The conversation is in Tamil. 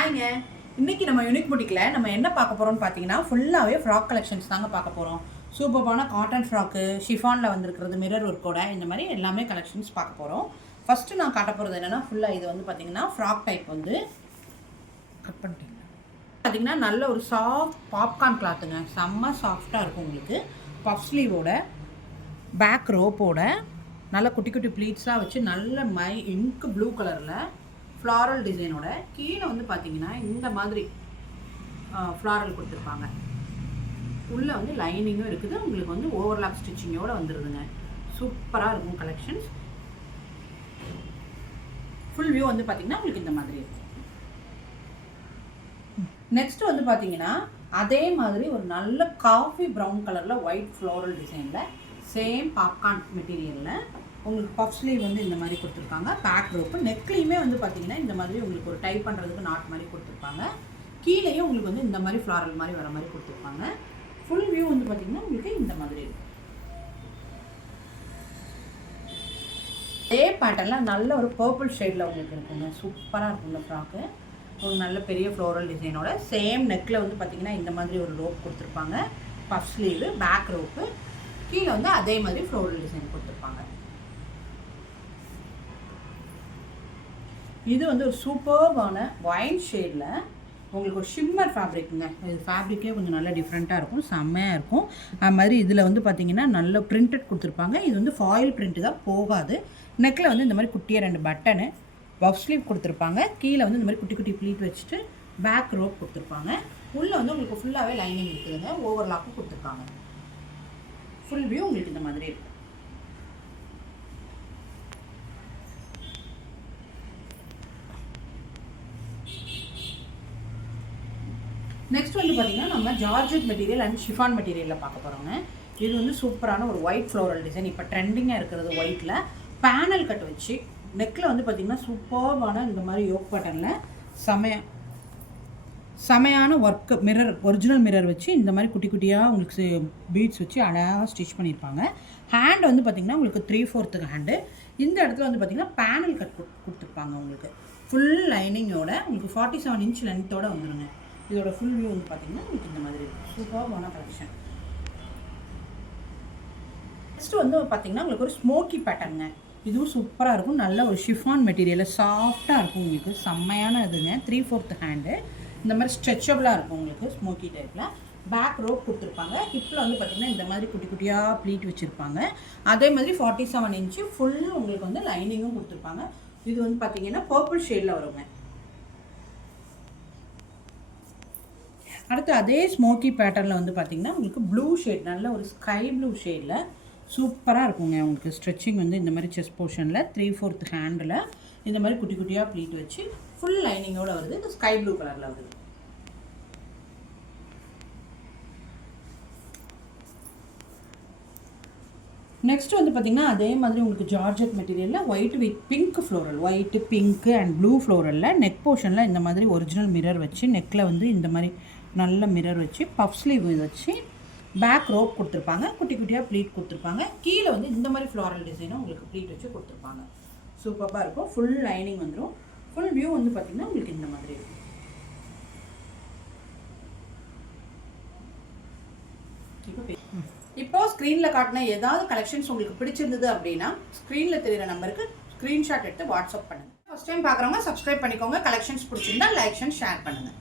ஹாய்ங்க. இன்றைக்கி நம்ம யூனிக் புட்டிக்கில் நம்ம என்ன பார்க்க போகிறோம்னு பார்த்தீங்கன்னா ஃபுல்லாகவே ஃப்ராக் கலெக்ஷன்ஸ் தாங்க பார்க்க போகிறோம். சூப்பரான காட்டன் ஃப்ராக்கு, ஷிஃபானில் வந்திருக்கிறது, மிரர் ஒர்க்கோட இந்த மாதிரி எல்லாமே கலெக்ஷன்ஸ் பார்க்க போகிறோம். ஃபஸ்ட்டு நான் காட்ட போகிறது என்னென்னா ஃபுல்லாக இது வந்து பார்த்திங்கன்னா ஃப்ராக் டைப் வந்து கட் பண்ணிட்டீங்க பார்த்திங்கன்னா நல்ல ஒரு சாஃப்ட் பாப்கார்ன் கிளாத்துங்க. செம்ம சாஃப்டாக இருக்கும் உங்களுக்கு. பஃப் ஸ்லீவோட பேக் ரோப்போட நல்ல குட்டி குட்டி ப்ளீட்ஸாக வச்சு நல்ல இங்க் ப்ளூ கலரில் ஃப்ளாரல் டிசைனோட கீழே வந்து பார்த்தீங்கன்னா இந்த மாதிரி ஃப்ளாரல் கொடுத்துருப்பாங்க. உள்ளே வந்து லைனிங்கும் இருக்குது. உங்களுக்கு வந்து ஓவர்லாப் ஸ்டிச்சிங்கோடு வந்துடுதுங்க. சூப்பராக இருக்கும் கலெக்ஷன்ஸ். ஃபுல் வியூ வந்து பார்த்திங்கன்னா உங்களுக்கு இந்த மாதிரி இருக்கும். நெக்ஸ்ட் வந்து பார்த்தீங்கன்னா அதே மாதிரி ஒரு நல்ல காஃபி ப்ரௌன் கலரில் ஒயிட் ஃப்ளோரல் டிசைனில் சேம் பாப்கார்ன் மெட்டீரியலில் உங்களுக்கு பஃப் ஸ்லீவ் வந்து இந்த மாதிரி கொடுத்துருக்காங்க. பேக் ரோப்பு நெக்லேயுமே வந்து பார்த்தீங்கன்னா இந்த மாதிரி உங்களுக்கு ஒரு டைப் பண்ணுறதுக்கு நாட் மாதிரி கொடுத்துருப்பாங்க. கீழேயும் உங்களுக்கு வந்து இந்த மாதிரி ஃப்ளாரல் மாதிரி வர மாதிரி கொடுத்துருப்பாங்க. ஃபுல் வியூ வந்து பார்த்தீங்கன்னா உங்களுக்கு இந்த மாதிரி இருக்கும். அதே பேட்டர்னில் நல்ல ஒரு பர்பிள் ஷேடில் உங்களுக்கு இருக்குங்க. சூப்பராக இருக்கும் இந்த ஃப்ராக்கு. ஒரு நல்ல பெரிய ஃப்ளோரல் டிசைனோட சேம் நெக்கில் வந்து பார்த்தீங்கன்னா இந்த மாதிரி ஒரு ரோப் கொடுத்துருப்பாங்க. பஃப் ஸ்லீவு, பேக் ரோப்பு, கீழே வந்து அதே மாதிரி ஃப்ளோரல் டிசைன் கொடுத்துருப்பாங்க. இது வந்து ஒரு சூப்பர்பான ஒயின் ஷேடில் உங்களுக்கு ஒரு ஷிம்மர் ஃபேப்ரிக்குங்க. இது ஃபேப்ரிக்கே கொஞ்சம் நல்லா டிஃப்ரெண்ட்டாக இருக்கும், செம்மையாக இருக்கும். அது மாதிரி இதில் வந்து பார்த்திங்கன்னா நல்ல பிரிண்டட் கொடுத்துருப்பாங்க. இது வந்து ஃபாயில் பிரிண்ட்டு தான், போகாது. நெக்கில் வந்து இந்த மாதிரி குட்டியாக 2 பட்டனு, பஃப் ஸ்லீவ் கொடுத்துருப்பாங்க. கீழே வந்து இந்த மாதிரி குட்டி குட்டி ப்ளீட் வச்சுட்டு பேக் ரோப் கொடுத்துருப்பாங்க. உள்ளே வந்து உங்களுக்கு ஃபுல்லாகவே லைனிங் இருக்குதுங்க. ஓவர்லாப்பும் கொடுத்துருக்காங்க. ஃபுல் வியூ உங்களுக்கு இந்த மாதிரி இருக்கும். நெக்ஸ்ட் வந்து பார்த்திங்கன்னா நம்ம ஜார்ஜெட் மெட்டீரியல் அண்ட் ஷிஃபான் மெட்டீரியலில் பார்க்க போகிறோங்க. இது வந்து சூப்பரான ஒரு ஒயிட் ஃப்ளோரல் டிசைன். இப்போ ட்ரெண்டிங்காக இருக்கிறது ஒயிட்டில் பேனல் கட் வச்சு நெக்கில் வந்து பார்த்திங்கன்னா சூப்பர்பான இந்த மாதிரி யோக் பட்டனில் செமையான ஒர்க்கு மிரர், ஒரிஜினல் மிரர் வச்சு இந்த மாதிரி குட்டி குட்டியாக உங்களுக்கு பீட்ஸ் வச்சு அழகாக ஸ்டிச் பண்ணியிருப்பாங்க. ஹேண்ட் வந்து பார்த்திங்கன்னா உங்களுக்கு 3/4 ஹேண்டு. இந்த இடத்துல வந்து பார்த்திங்கன்னா பேனல் கட் கொடுத்துருப்பாங்க. உங்களுக்கு ஃபுல் லைனிங்கோட உங்களுக்கு 47 இன்ச் லென்த்தோடு வந்துடுங்க. இதோட ஃபுல் வியூ வந்து பார்த்திங்கன்னா உங்களுக்கு இந்த மாதிரி இருக்கும். சூப்பரான கலெக்ஷன். நெக்ஸ்ட்டு வந்து பார்த்திங்கன்னா உங்களுக்கு ஒரு ஸ்மோக்கி பேட்டர்னுங்க. இதுவும் சூப்பராக இருக்கும். நல்ல ஒரு ஷிஃபான் மெட்டீரியலில் சாஃப்டாக இருக்கும். உங்களுக்கு செம்மையான இதுங்க. 3/4 ஹேண்டு. இந்த மாதிரி ஸ்ட்ரெச்சபிளாக இருக்கும் உங்களுக்கு. ஸ்மோக்கி டைப்பில் பேக் ரோப் கொடுத்துருப்பாங்க. ஹிப்பில் வந்து பார்த்திங்கன்னா இந்த மாதிரி குட்டி குட்டியாக ப்ளீட் வச்சுருப்பாங்க. அதே மாதிரி 47 இன்ச்சு ஃபுல் உங்களுக்கு வந்து லைனிங்கும் கொடுத்துருப்பாங்க. இது வந்து பார்த்திங்கன்னா பர்பிள் ஷேடில் வருங்க. அடுத்து அதே ஸ்மோக்கி பேட்டர்னில் வந்து பார்த்திங்கன்னா உங்களுக்கு ப்ளூ ஷேட், நல்ல ஒரு ஸ்கை ப்ளூ ஷேடில் சூப்பராக இருக்குங்க. உங்களுக்கு ஸ்ட்ரெச்சிங் வந்து இந்த மாதிரி செஸ்ட் போர்ஷனில் 3/4 ஹேண்டில் இந்த மாதிரி குட்டி குட்டியாக ப்ளீட் வச்சு ஃபுல் லைனிங்கோடு வருது. இது ஸ்கை ப்ளூ கலரில் வருது. நெக்ஸ்ட் வந்து பார்த்திங்கன்னா அதே மாதிரி உங்களுக்கு ஜார்ஜெட் மெட்டீரியலில் white with pink floral, white, pink and blue ஃப்ளோரலில் நெக் போர்ஷனில் இந்த மாதிரி ஒரிஜினல் மிரர் வச்சு நெக்கில் வந்து இந்த மாதிரி நல்ல மிரர் வச்சு பஃப் ஸ்லீவ் வச்சு பேக் ரோப் கொடுத்துருப்பாங்க. குட்டி குட்டியாக ப்ளீட் கொடுத்துருப்பாங்க. கீழே வந்து இந்த மாதிரி ஃப்ளாரல் டிசைனும் உங்களுக்கு ப்ளீட் வச்சு கொடுத்துருப்பாங்க. சூப்பராக இருக்கும். ஃபுல் லைனிங் வந்துடும். ஃபுல் வியூ வந்து பார்த்திங்கன்னா உங்களுக்கு இந்த மாதிரி இருக்கும். இப்போ ஸ்க்ரீனில் காட்டின ஏதாவது கலெக்ஷன்ஸ் உங்களுக்கு பிடிச்சிருந்தது அப்படின்னா ஸ்க்ரீனில் தெரிகிற நம்பருக்கு ஸ்க்ரீன்ஷாட் எடுத்து வாட்ஸ்அப் பண்ணுங்கள். ஃபஸ்ட் டைம் பார்க்குறவங்க சப்ஸ்கிரைப் பண்ணிக்கோங்க. கலெக்ஷன்ஸ் பிடிச்சிருந்தா லைக் அண்ட் ஷேர் பண்ணுங்கள்.